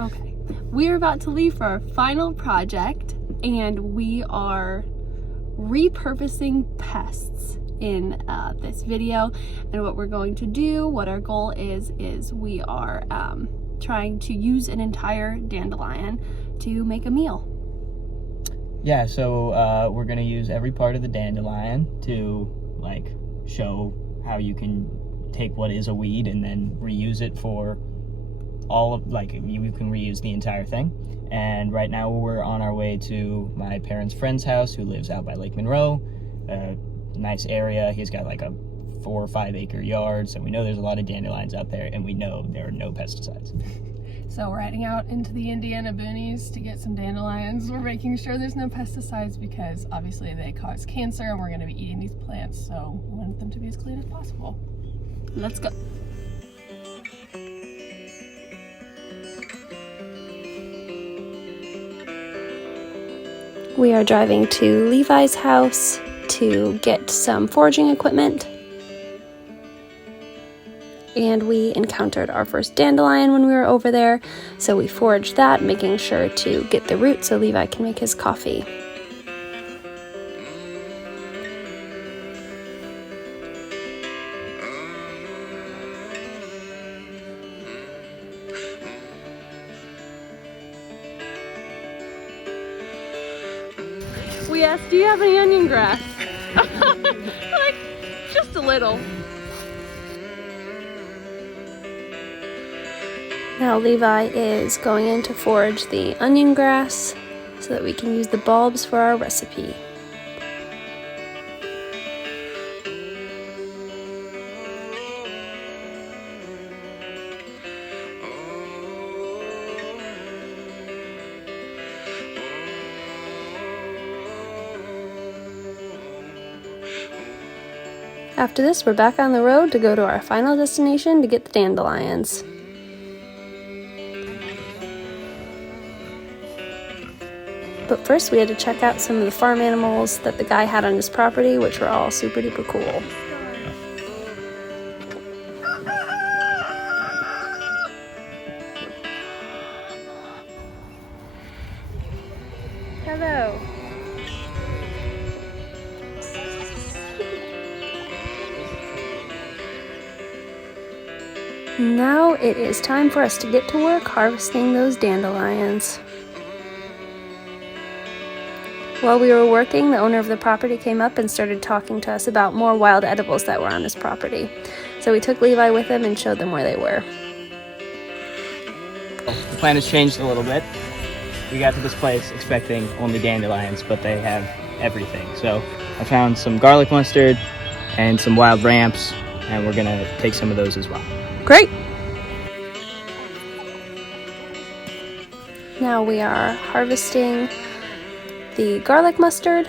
Okay, we're about to leave for our final project, and we are repurposing pests in this video. And what we're going to do, what our goal is we are trying to use an entire dandelion to make a meal. Yeah, so we're gonna use every part of the dandelion to like show how you can take what is a weed and then reuse it for all of, like, you can reuse the entire thing. And right now we're on our way to my parents' friend's house who lives out by Lake Monroe. Nice area. He's got like a 4 or 5 acre yard, so we know there's a lot of dandelions out there, and we know there are no pesticides. So we're heading out into the Indiana boonies to get some dandelions. We're making sure there's no pesticides because obviously they cause cancer and we're going to be eating these plants, so we want them to be as clean as possible. Let's go. We are driving to Levi's house to get some foraging equipment. And we encountered our first dandelion when we were over there, so we foraged that, making sure to get the root so Levi can make his coffee. We asked, do you have any onion grass? Like, just a little. Now Levi is going in to forage the onion grass so that we can use the bulbs for our recipe. After this, we're back on the road to go to our final destination to get the dandelions. But first we had to check out some of the farm animals that the guy had on his property, which were all super duper cool. Hello. Now it is time for us to get to work harvesting those dandelions. While we were working, the owner of the property came up and started talking to us about more wild edibles that were on his property. So we took Levi with him and showed them where they were. The plan has changed a little bit. We got to this place expecting only dandelions, but they have everything. So I found some garlic mustard and some wild ramps, and we're gonna take some of those as well. Great! Now we are harvesting the garlic mustard,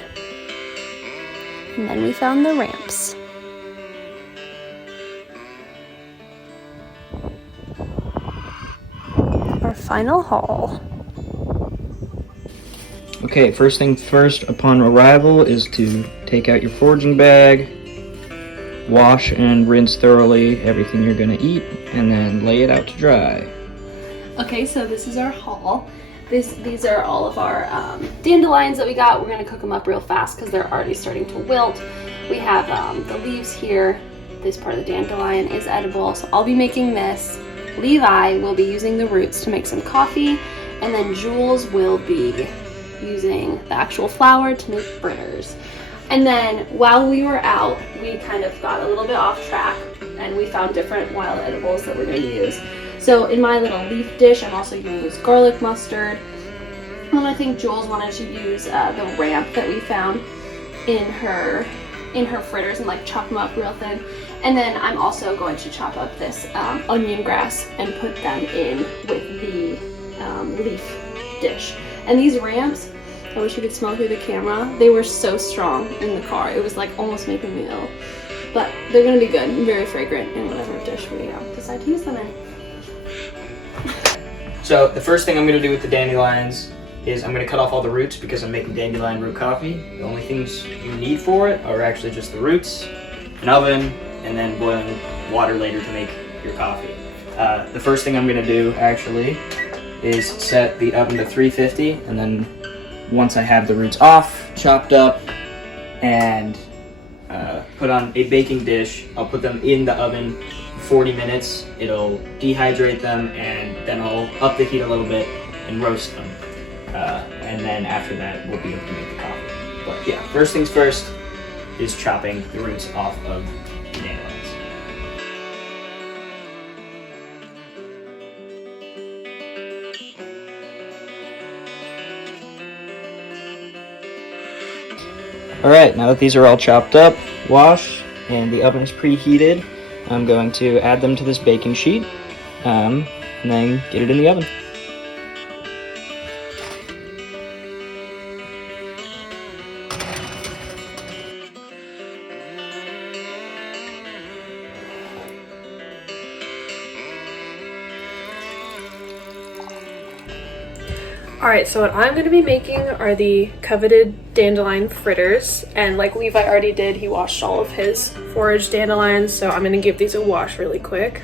and then we found the ramps. Our final haul. Okay, first thing first, upon arrival is to take out your foraging bag, wash and rinse thoroughly everything you're gonna eat, and then lay it out to dry. Okay, so this is our haul. These are all of our dandelions that we got. We're gonna cook them up real fast because they're already starting to wilt. We have the leaves here. This part of the dandelion is edible, so I'll be making this. Levi will be using the roots to make some coffee, and then Jules will be using the actual flour to make fritters. And then while we were out, we kind of got a little bit off track, and we found different wild edibles that we're gonna use. So in my little leaf dish, I'm also going to use garlic mustard. And I think Jules wanted to use the ramp that we found in her fritters and like chop them up real thin. And then I'm also going to chop up this onion grass and put them in with the leaf dish. And these ramps, I wish you could smell through the camera, they were so strong in the car. It was like almost making me ill. But they're going to be good and very fragrant in whatever dish we decide to use them in. So the first thing I'm going to do with the dandelions is I'm going to cut off all the roots because I'm making dandelion root coffee. The only things you need for it are actually just the roots, an oven, and then boiling water later to make your coffee. The first thing I'm going to do actually is set the oven to 350, and then once I have the roots off, chopped up, and put on a baking dish, I'll put them in the oven for 40 minutes. It'll dehydrate them, and then I'll up the heat a little bit and roast them. And then after that, we'll be able to make the coffee. But yeah, first things first is chopping the roots off of the dandelions. Alright, now that these are all chopped up, washed, and the oven is preheated, I'm going to add them to this baking sheet, and then get it in the oven. Alright, so what I'm going to be making are the coveted dandelion fritters, and like Levi already did, he washed all of his foraged dandelions, so I'm going to give these a wash really quick.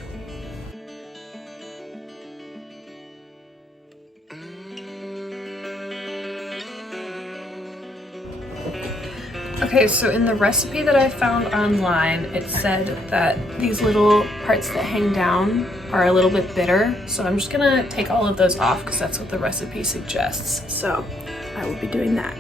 Okay, so in the recipe that I found online, it said that these little parts that hang down are a little bit bitter. So I'm just gonna take all of those off because that's what the recipe suggests. So I will be doing that.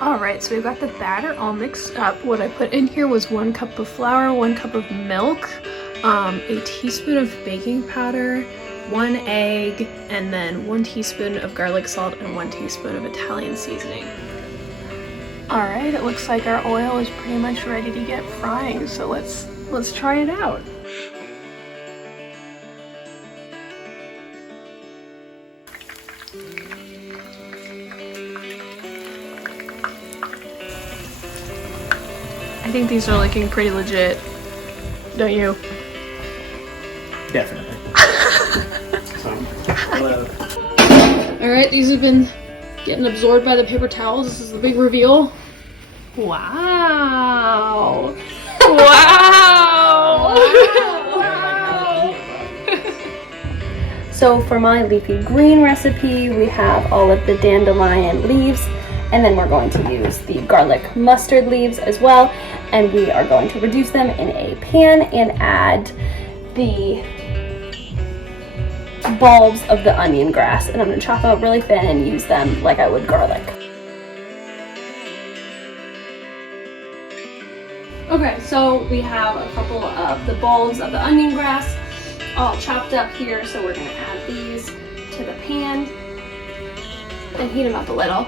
Alright, so we've got the batter all mixed up. What I put in here was 1 cup of flour, 1 cup of milk, a teaspoon of baking powder, 1 egg, and then 1 teaspoon of garlic salt and 1 teaspoon of Italian seasoning. Alright, it looks like our oil is pretty much ready to get frying, so let's try it out. I think these are looking pretty legit, don't you? Definitely. Alright, these have been getting absorbed by the paper towels. This is the big reveal. Wow! Wow! Wow! So for my leafy green recipe, we have all of the dandelion leaves, and then we're going to use the garlic mustard leaves as well, and we are going to reduce them in a pan and add the bulbs of the onion grass, and I'm going to chop out really thin and use them like I would garlic. Okay, so we have a couple of the bulbs of the onion grass all chopped up here, so we're going to add these to the pan and heat them up a little.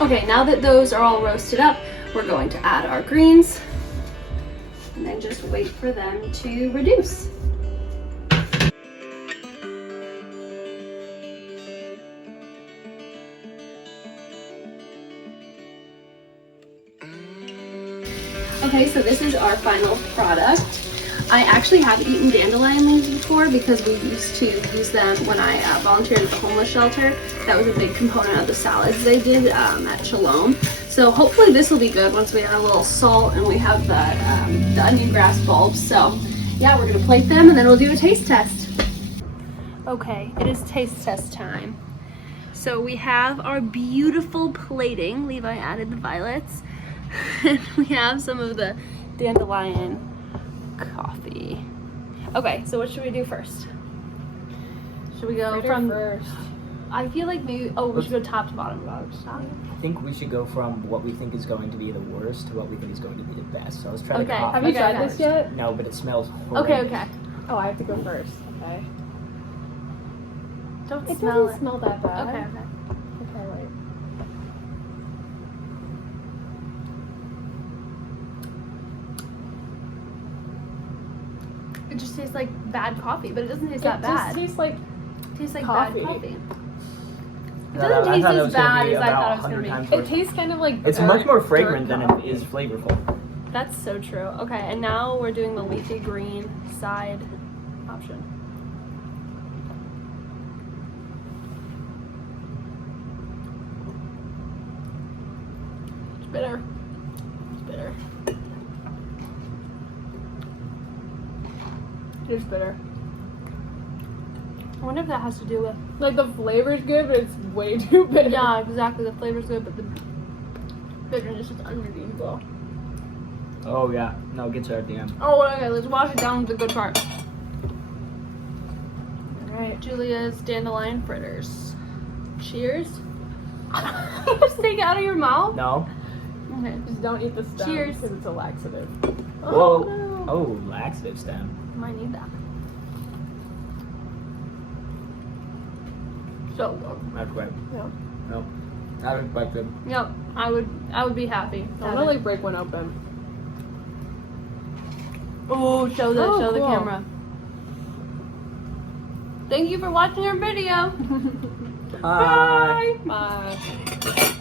Okay, now that those are all roasted up, we're going to add our greens and then just wait for them to reduce. Okay, so this is our final product. I actually have eaten dandelion leaves before because we used to use them when I volunteered at the homeless shelter. That was a big component of the salads they did at Shalom. So hopefully this will be good once we add a little salt and we have the onion grass bulbs. So yeah, we're gonna plate them and then we'll do a taste test. Okay, it is taste test time. So we have our beautiful plating. Levi added the violets. And we have some of the dandelion coffee. Okay, so what should we do first? Should we go from first? I feel like maybe, we should go top to bottom, bottom to top. I think we should go from what we think is going to be the worst to what we think is going to be the best. So let's try the Okay, coffee. Have you tried this yet? No, but it smells horrible. Okay. Oh, I have to go first. Okay. Don't It smell doesn't smell that bad. Okay. Okay, wait. It just tastes like bad coffee, but it doesn't taste that bad. It just tastes like It tastes like coffee. bad coffee. It I doesn't taste thought it as was gonna bad be as I about thought it was 100 going to times be. it tastes kind of like It's dark- much more fragrant dark than coffee. it is flavorful. That's so true. Okay, and now we're doing the leafy green side option. It's bitter. It's bitter. It's bitter. I wonder if that has to do with... Like the flavor's good, but it's way too bitter. Yeah, exactly. The flavor's good, but the bitterness is unbelievable. Oh yeah, no, it gets her at the end. Oh, okay, let's wash it down with the good part. Alright, Julia's dandelion fritters. Cheers. Just take it out of your mouth? No. Okay. Just don't eat the stem. Cheers. Because it's a laxative. Whoa. No. Oh, laxative stem. Might need that. So good. That's great. Yeah. No. That was quite good. Yep. I would be happy. I want to like break one open. Oh, show the Oh, cool. camera. Thank you for watching our video. Bye. Bye.